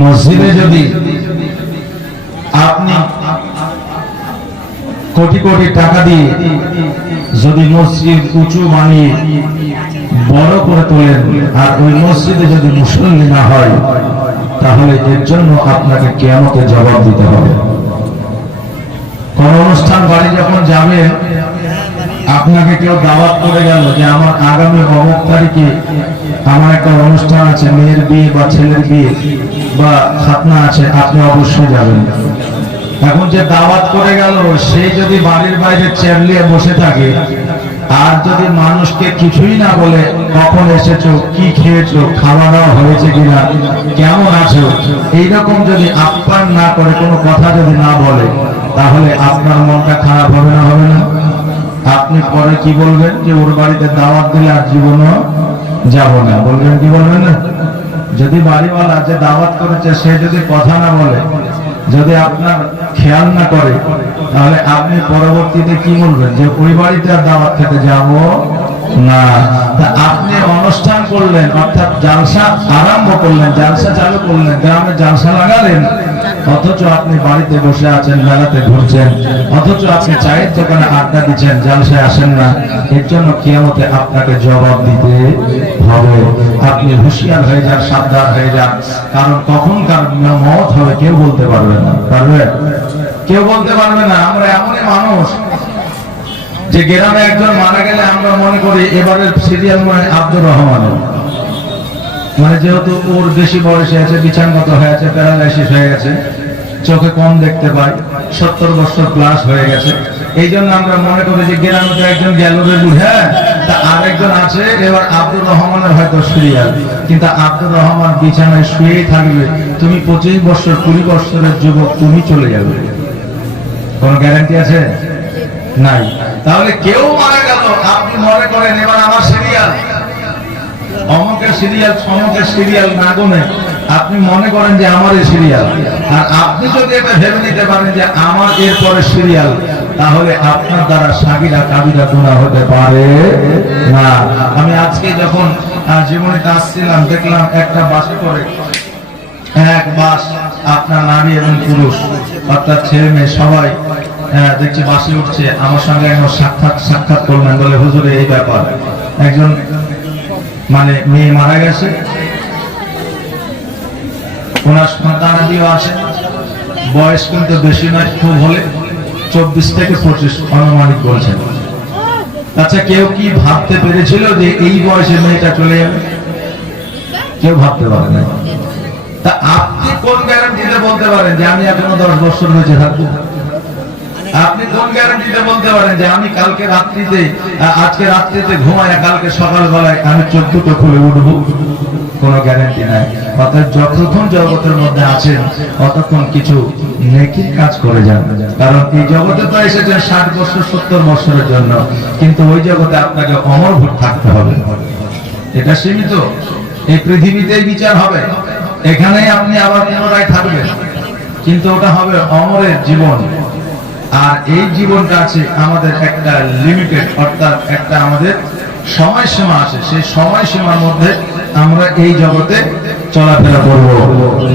মসজিদে যদি আপনি কোটি কোটি টাকা দিয়ে যদি মসজিদ উঁচু বানিয়ে বড় করে তোলেন আর ওই মসজিদে যদি মুসল্লি না হয়, তাহলে এর জন্য আপনাকে কিয়ামতে জবাব দিতে হবে। কোন অনুষ্ঠান বাড়ি যখন যাবেন, আপনাকে কেউ দাওয়াত করে গেল যে আমার আগামী অমুক তারিখে আমার একটা অনুষ্ঠান আছে, মেয়ের বিয়ে বা ছেলের বিয়ে বা খাতনা আছে, আপনি অবশ্যই যাবেন। এখন যে দাওয়াত করে গেল সে যদি বাড়ির বাইরে চেয়ার নিয়ে বসে থাকে আর যদি মানুষকে কিছুই না বলে কখন এসেছো, কি খেয়েছো, খাওয়া দাওয়া হয়েছে কিনা, কেমন আছো, এইরকম যদি আপ্যায়ন না করে, কোনো কথা যদি না বলে, তাহলে আপনার মনটা খারাপ হবে না? হবে না? আপনি পরে কি বলবেন যে ওর বাড়িতে দাওয়াত দিলে আর জীবনও যাব না, বলবেন কি বলবেন না? যদি বাড়িওয়ালা যে দাওয়াত করেছে সে যদি কথা না বলে, যদি আপনার খেয়াল না করে, তাহলে আপনি পরবর্তীতে কি বলবেন যে ওই বাড়িতে আর দাওয়াত খেতে যাব না। তা আপনি অনুষ্ঠান করলেন, অর্থাৎ জালসা আরম্ভ করলেন, জালসা চালু করলেন, গ্রামে জালসা লাগালেন, অথচ আপনি বাড়িতে বসে আছেন, মেলাতে ঘুরছেন, অথচ আপনি চায়ের দোকানে আড্ডা দিচ্ছেন, জালসায় আসেন না। এর জন্য কিয়ামতে আপনাকে জবাব দিতে হবে। আপনি হুঁশিয়ার হয়ে যান, সাবধান হয়ে যান, কারণ কখনকার মত হবে কেউ বলতে পারবে না। পারবে? কেউ বলতে পারবে না। আমরা এমনই মানুষ যে গ্রামে একজন মারা গেলে আমরা মনে করি এবারের সিরিয়াল মানে আব্দুর রহমান, মানে যেহেতু ওর বেশি বয়সে আছে, বিছানাগত হয়ে আছে, প্যারালাইসিস হয়ে গেছে, চোখে কম দেখতে পায়, 70 বছর প্লাস হয়ে গেছে, এই জন্য আমরা মনে করি যে গ্রামে তো একজন গেল রে বুঝে, তা আরেকজন আছে, এবার আব্দুর রহমানের হয়তো সিরিয়াল। কিন্তু আব্দুর রহমান বিছানায় শুয়েই থাকবে, তুমি 25 বছর 20 বছরের যুবক, তুমি চলে যাবে, কোন গ্যারান্টি আছে? নাই। তাহলে কেউ মারা গেল, আপনি মনে করেন এবার আমার সিরিয়াল, অমুকের সিরিয়াল, সমুকের সিরিয়াল না গুনে আপনি মনে করেন যে আমার এই সিরিয়াল, আর আপনি যদি এটা ভেবে নিতে পারেন যে আমার এরপরে সিরিয়াল, তাহলে আপনার দ্বারা সাগীরা কাবিরা গুনাহ হতে পারে না। আমি আজকে যখন জীবনীতে আসছিলাম, দেখলাম একটা বাসে করে এক বাস আপনার নারী এবং পুরুষ, অর্থাৎ ছেলে মেয়ে সবাই দেখছি বাসে উঠছে। আমার সঙ্গে একজন সাক্ষাৎ করলেন, বলে হুজুর এই ব্যাপার, একজন মানে মেয়ে মারা গেছে, ওনার সন্তানাদিও আছে, বয়স কিন্তু বেশি নয়, খুব হলে 24 থেকে 25 অনুমানিক বলছেন। আচ্ছা, কেউ কি ভাবতে পেরেছিল যে এই বয়সে মেয়েটা চলে যাবে? কেউ ভাবতে পারে না। তা আপনি কোন গ্যারান্টিতে বলতে পারেন যে আমি এখনো 10 বছর বেঁচে থাকবো? আপনি কোন গ্যারান্টিতে বলতে পারেন যে আমি কালকে রাত্রিতে, আজকে রাত্রিতে ঘুমায় কালকে সকালবেলায় আমি 14টা খুলে উঠবো? কোনো গ্যারান্টি নাই। অর্থাৎ যতক্ষণ জগতের মধ্যে আছেন ততক্ষণ কিছু নেকির কাজ করে যান, কারণ এই জগতে তো এসেছেন 60 বছর 70 বছরের জন্য, কিন্তু ওই জগতে আপনাকে অমরভূত থাকতে হবে। এটা সীমিত, এই পৃথিবীতেই বিচার হবে, এখানেই আপনি আবার পুনরায় থাকবেন, কিন্তু ওটা হবে অমরের জীবন। আর এই জীবনটা আছে আমাদের একটা লিমিটেড, অর্থাৎ একটা আমাদের সময়সীমা আছে, সেই সময়সীমার মধ্যে আমরা এই জগতে চলাফেরা করবো।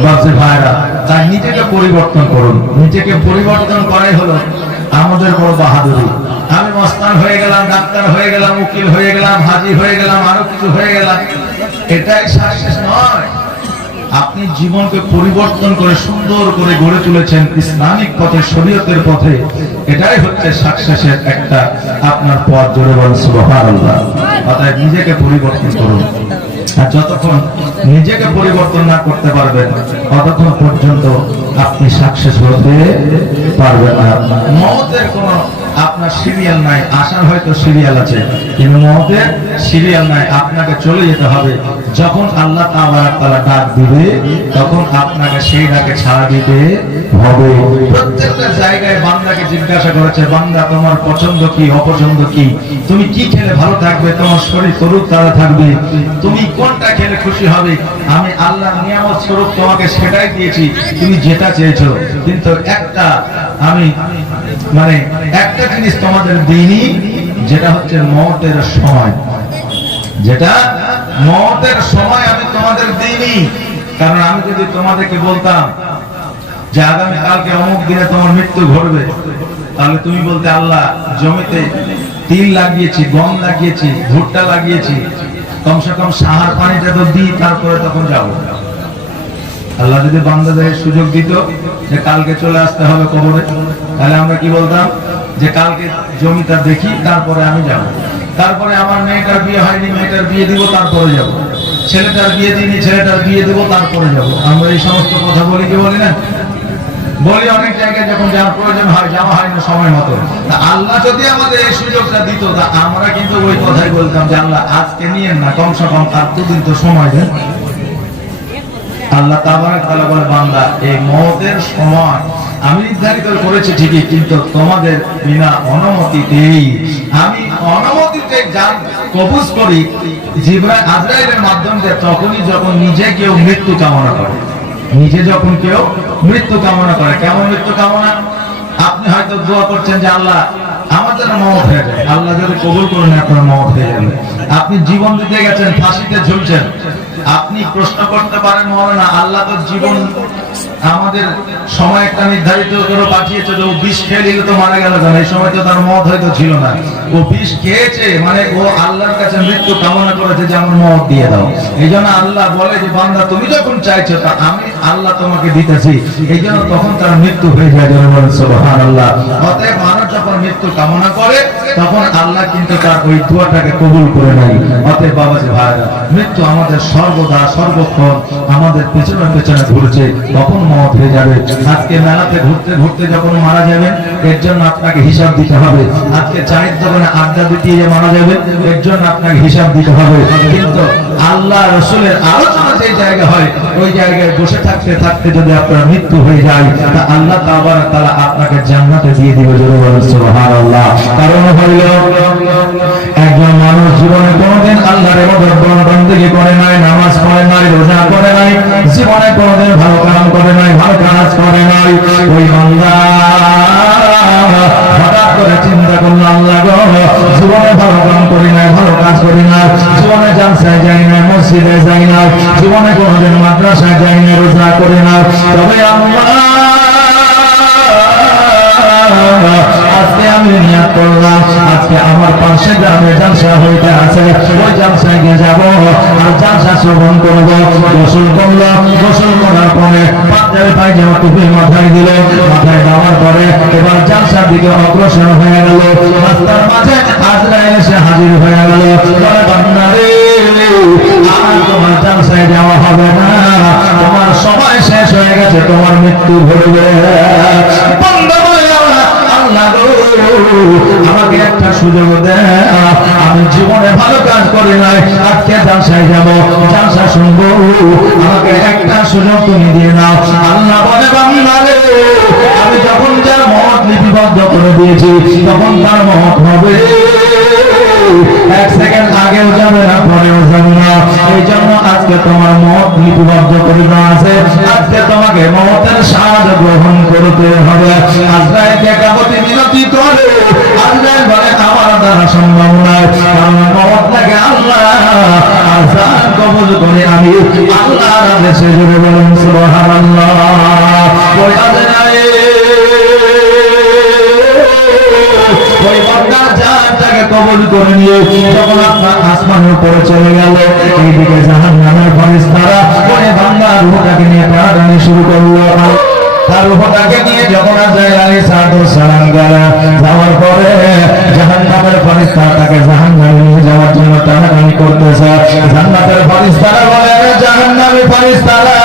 বাজে ভাইরা, তাই নিজেকে পরিবর্তন করুন। নিজেকে পরিবর্তন করাই হলো আমাদের বড় বাহাদুরি। আমি মস্তান হয়ে গেলাম, ডাক্তার হয়ে গেলাম, উকিল হয়ে গেলাম, হাজি হয়ে গেলাম, আরো কিছু হয়ে গেলাম, এটাই সাকসেস নয়। আপনি জীবনকে পরিবর্তন করে সুন্দর করে গড়ে তুলেছেন ইসলামিক পথে, শরীয়তের পথে, এটাই হচ্ছে সাকসেসের একটা আপনার পথ। জোরে বলেন সুবহানাল্লাহ। অতএব নিজেকে পরিবর্তন করুন, আর যতক্ষণ নিজেকে পরিবর্তন না করতে পারবেন ততক্ষণ পর্যন্ত আপনি সাকসেস হতে পারবেন না। মওতের কোনো আপনার সিরিয়াল নাই, আসার হয়তো সিরিয়াল আছে, কিন্তু মওতের সিরিয়াল নাই। আপনাকে চলে যেতে হবে। যখন আল্লাহ তাআলা ডাক দিবে তখন আপনাকে সেই ডাকে সাড়া দিতে হবে। প্রত্যেকটা জায়গায় বান্দাকে জিজ্ঞাসা করেছে, বান্দা তোমার পছন্দ কি, অপছন্দ কি, তুমি কি খেলে ভালো থাকবে, তোমার শরীর তরুণ তাজা থাকবে, তুমি কোনটা খেলে খুশি হবে। আমি আল্লাহর নিয়ামত স্বরূপ তোমাকে সেটাই দিয়েছি, তুমি যেটা চেয়েছো। কিন্তু একটা আমি মানে একটা জিনিস তোমাদের দিইনি, যেটা হচ্ছে মওতের সময়। যেটা মওতের সময় আমি তোমাদের দিইনি। কারণ আমি যদি তোমাদেরকে বলতাম যে আগামী কালকে অমুক দিনে তোমার মৃত্যু ঘটবে, তাহলে তুমি বলতে আল্লাহ জমিতে তিল লাগিয়েছি, গম লাগিয়েছি, ভুট্টা লাগিয়েছি, কমসে কম সাহার পানিটা তো দিই, তারপরে তখন যাবো। আল্লাহ যদি বান্দাদের সুযোগ দিত যে কালকে চলে আসতে হবে কবরে, তাহলে আমরা কি বলতাম যে কালকে জমিটা দেখি, তারপরে আমি যাব। তারপরে আমার মেয়েটার বিয়ে হয়নি, মেয়েটার বিয়ে দিব, তারপরে যাব। ছেলেটার বিয়ে দিইনি, ছেলেটার বিয়ে দিব, তারপরে যাব। আমরা এই সমস্ত কথা বলি কি বলি না? বলি অনেক জায়গায়, যখন যাওয়ার প্রয়োজন হয় যাওয়া হয় না সময় মতো। আল্লাহ যদি আমাদের এই সুযোগটা দিত, তা আমরা কিন্তু ওই কথাই বলতাম যে আল্লাহ আজকে নিয়েন না, কমসে কম আর দুদিন তো সময় দেন। আল্লাহ তাবারক তাআলা বলে, বান্দা এই মওতের সময় আমি নির্ধারিত করেছি ঠিকই, কিন্তু তোমাদের বিনা অনুমতিতেই, আমি অনুমতিতে জান কবুজ করি জিবরাইল আজরাইলের মাধ্যমে, তখনই যখন নিজে কেউ মৃত্যু কামনা করে। নিজে যখন কেউ মৃত্যু কামনা করে, কেমন মৃত্যু কামনা? আপনি হয়তো দোয়া করছেন যে আল্লাহ আমার যেন মওত হয়ে যায়, আল্লাহ যদি কবুল করেন আপনার মওত হয়ে যাবে। আপনি জীবন দিতে গেছেন, ফাঁসিতে ঝুলছেন, আপনি প্রশ্ন করতে পারেন মওলানা আল্লাহ তো জীবন আমাদের সময় একটা নির্ধারিত করে পাঠিয়েছে, ও বিষ খেয়ে নিলে তো মারা গেল কেন? এই সময় তো তার মওত হয়তো ছিল না, ও বিষ খেয়েছে, মানে ও আল্লাহর কাছে মৃত্যু কামনা করেছে যে আমার মওত দিয়ে দাও। এই জন্য আল্লাহ বলে যে বান্দা তুমি যখন চাইছো তা আমি আল্লাহ তোমাকে দিতেছি, এই জন্য তখন তার মৃত্যু হয়ে যায়। সুবহানাল্লাহ। অতএব মানুষ যখন মৃত্যু কামনা করে তখন আল্লাহ কিন্তু তার ওই দোয়াটাকে কবুল করে নেয়। অতএব বাবাজি ভাইরা, মৃত্যু আমাদের সর্বদা সর্বক্ষণ আমাদের পেছনে পেছনে ঘুরছে, তখন মওত হয়ে যাবে। আজকে মেলাতে ঘুরতে ঘুরতে যখন মারা যাবেন, এর জন্য আপনাকে হিসাব দিতে হবে। আজকে চায়ের দোকানে আড্ডা দিতে যে মারা যাবে, এর জন্য আপনাকে হিসাব দিতে হবে। কিন্তু আল্লাহ রাসূলের আলোচনা যে জায়গা হয়, ওই জায়গায় বসে থাকতে থাকতে যদি আপনার মৃত্যু হয়ে যায়, তা আল্লাহ তাবারক তাআলা আপনাকে জান্নাতে দিয়ে দিবে। জোরে বলুন সুবহানাল্লাহ। কারণ হইল একজন মানুষ জীবনে কোনোদিন আল্লাহর ইবাদত বন্দেগী করে নাই, নামাজ পড়ে নাই, রোজা করে নাই, জীবনে কোনোদিন ভালো কাম করে নাই, ভালো কাজ করে নাই, ওই বান্দা হঠাৎ করে চিন্তা করলো আল্লাহ গো, জীবনে ভালো কাম করি নাই, ভালো কাজ করি না, জীবনে জালসায় যাই না, মসজিদে যাই না, জীবনে কোনোদিন মাদ্রাসায় যাই না, রোজা করি না, তবে আজকে আমি নিয়ত করলাম আজকে আমার পাশে গ্রামে জালসা হইতে আছে, ওই জালসায় গিয়ে যাবো আর জালসা শ্রবণ করবো। গোসল করলো, গোসল করার পরে পাঞ্জাবি পায়জামা টুপি মাথায় দিল, মাথায় দেওয়ার পরে এবার জালসার দিকে অগ্রসর হয়ে গেল। রাস্তার মাঝে আজরাইল এসে হাজির হয়ে গেল। বান্দা রে, আর তোমার জালসায় যাওয়া হবে না, তোমার সময় শেষ হয়ে গেছে, তোমার মৃত্যু ঘটবে। আমাকে একটা সুযোগ দেয়, আমি জীবনে ভালো কাজ করি নাই, আজকে জালসায় যাবো, জালসা শুনবো, আমাকে একটা সুযোগ তুমি দিয়ে নাও। আল্লাহ বলে বান্দা রে, আমি যখন যার মওত লিপিবদ্ধ করে দিয়েছি, তখন তার মওত হবে, এক সেকেন্ড আগেও যাবে না, পরেও যাবে না। এই জন্য আজকে তোমার মওত লিপিবদ্ধ করে দেওয়া আছে, আজকে তোমাকে মওতের স্বাদ গ্রহণ করতে হবে। আজরাইলকে কামতি মিনতি করে, আজরাইল বলে আমার দ্বারা সম্ভব নয়, কারণ মওত লাগে আল্লাহ, আজান কবুল করে আমি আল্লাহর আদেশে। জোরে বলুন সুবহানাল্লাহ। ওই আজরাইল ওই বান্দার জানটাকে কবুল করে নিয়ে যখন আপনার আসমানের উপরে চলে গেল, এইদিকে জাহান্নামের ফেরেশতারা ওই বান্দার রূহটাকে নিয়ে টানাটানি শুরু করলো। তার রূহটাকে নিয়ে যখন আজরাইল আলাইহিস সালাম যাওয়ার পরে জাহান্নামের ফেরেশতারা তাকে জাহান্নামে নিয়ে যাওয়ার জন্য টানাটানি করতেছে। জান্নাতের ফেরেশতারা বলে, জাহান্নামের ফেরেশতারা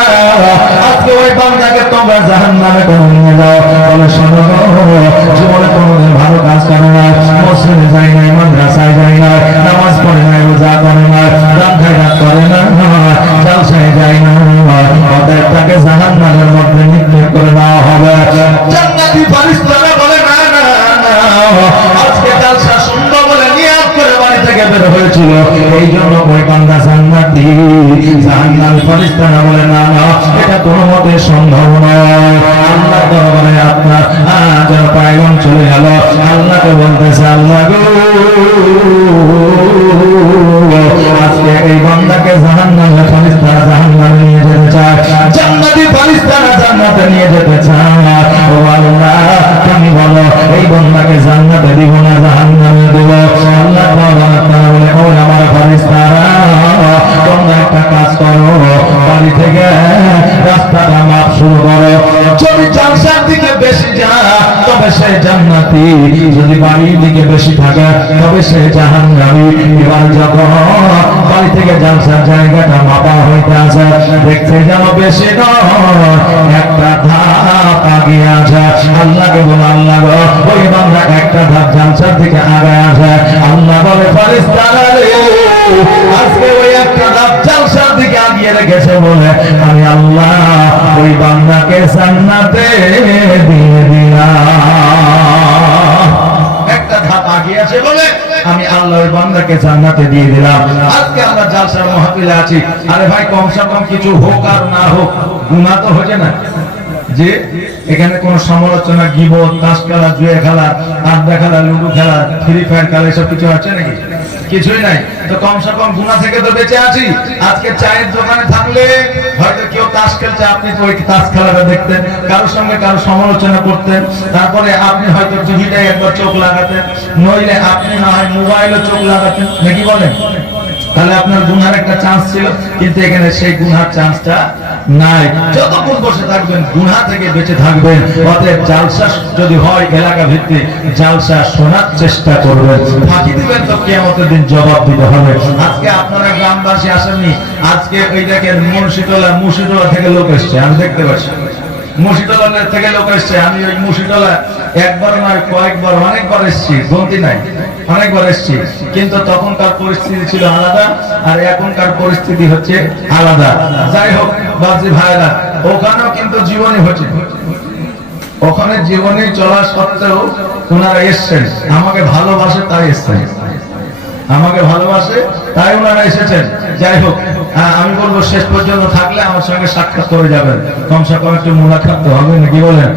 আজকে ওই বান্দাকে তোমরা জাহান্নামে কেন নিয়ে যাও? বলে, শোনো, জীবনে কোনোদিন ভালো কাজ করে না, মসজিদে যায় না, মাদ্রাসায় যায় না, নামাজ পড়ে না, রোজা করে না, রাত খায়রাত করে না, জালসায় যায় না, অতএব তাকে জাহান্নামের মধ্যে নিক্ষেপ করে দেওয়া হবে। জান্নাতি ফেরেশতারা বলে, না না না, আজকে জালসা শুনবো বলে নিয়ত করে বাড়ি থেকে বের হয়েছিল, এই জন্য ওই বান্দা জান্নাতি। জাহান্নামী ফেরেশতারা বলে, না না, এটা কোনো মতে সম্ভব নয়। আল্লাহ দরবারে আপনার যেন পায়গাম চলে গেল। আল্লাহকে বলতেছে, আল্লাহ গো, আজকে এই বান্দাকে জাহান্নামে ফেরেশতারা জাহান্নামে নিয়ে যেতে চায়, জান্নাতি ফারিস্তারা জান্নাতে নিয়ে যেতে চায়। ও আল্লাহ, তুমি বলো এই বান্দাকে জান্নাতে দিব না জাহান্নামে দেব? আল্লাহ তাআলা বলে, ও আমার ফারিস্তারা, তোমরা একটা কাজ করো, বাড়ি থেকে রাস্তাটা মাপ শুরু করো। যদি জালসার দিকে বেশি যায় তবে সে জান্নাতি, যদি বাড়ির দিকে বেশি থাকে তবে সে জাহান্নামী। এবার যখন বাড়ি থেকে জালসার জায়গাটা মাপা হইতে আছে, দেখতে যেন বেশি নয়, একটা ধাপ আগে আছে। আল্লাহকে বলে, আল্লাহ গো, ওই বান্দা একটা ধাপ জালসার দিকে আগে আসে। আল্লাহ বলে, ফারিস্তারা রে, আজকে ওই একটা ধাপ জালসার দিকে আগিয়ে রেখেছে বলে আমি আল্লাহ ওই বান্দাকে জান্নাতে দিয়ে দিলাম। একটা ধাপ আগিয়ে আছে বলে আমি আল্লাহ ওই বান্দাকে জান্নাতে দিয়ে দিলাম। আজকে আমরা জালসার মাহফিলে আছি, আরে ভাই কমসে কম কিছু হোক আর না হোক, গুনাহ তো হচ্ছে না যে এখানে কোন সমালোচনা, গীবত, তাস খেলা, জুয়া খেলা, আড্ডা খেলা, লুডু খেলা, ফ্রি ফায়ার খেলা, এসব কিছু আছে নাকি? কিছুই নাই। তো কমসে কম গুনাহ থেকে তো বেঁচে আছি। আজকে চায়ের দোকানে থাকলে হয়তো কেউ তাস খেলছে, আপনি তো ওই তাস খেলাটা দেখতেন, কারোর সঙ্গে কারো সমালোচনা করতেন, তারপরে আপনি হয়তো টিভিটাই একবার চোখ লাগাতেন, নইলে আপনি না হয় মোবাইলে চোখ লাগাতেন, নাকি বলেন? তাহলে আপনার গুনার একটা চান্স ছিল, কিন্তু এখানে সেই গুনার চান্সটা নাই। যতক্ষণ বসে থাকবেন গুনাহ থেকে বেঁচে থাকবেন। অতএব জালসা যদি হয় এলাকা ভিত্তিক, জালসা শোনার চেষ্টা করবেন। ফাঁকি দিবেন তো কিয়ামতের দিন জবাব দিতে হবে। আজকে আপনারা গ্রামবাসী আসেননি, আজকে ওই দেখেন মুর্শিদোলা থেকে লোক এসছে, আমি দেখতে পাচ্ছি মুর্শিদোলা থেকে লোক এসছে। আমি ওই মুর্শিদোলা একবার নয় কয়েকবার, অনেকবার এসছি, গন্তি নাই, অনেকবার এসছি। কিন্তু তখনকার পরিস্থিতি ছিল আলাদা, আর এখনকার পরিস্থিতি হচ্ছে আলাদা। যাই হোক বাজি ভাইরা, ওখানেও কিন্তু জীবনী হচ্ছে, ওখানে জীবনী চলা সত্ত্বেও ওনারা এসছেন, আমাকে ভালোবাসে তাই এসছেন, আমাকে ভালোবাসে তাই ওনারা এসেছেন। যাই হোক, আমি বলবো শেষ পর্যন্ত থাকলে আমার সঙ্গে সাক্ষাৎ করে যাবেন, কমসে কম একটু মুলাকাত হবে, নাকি বলেন?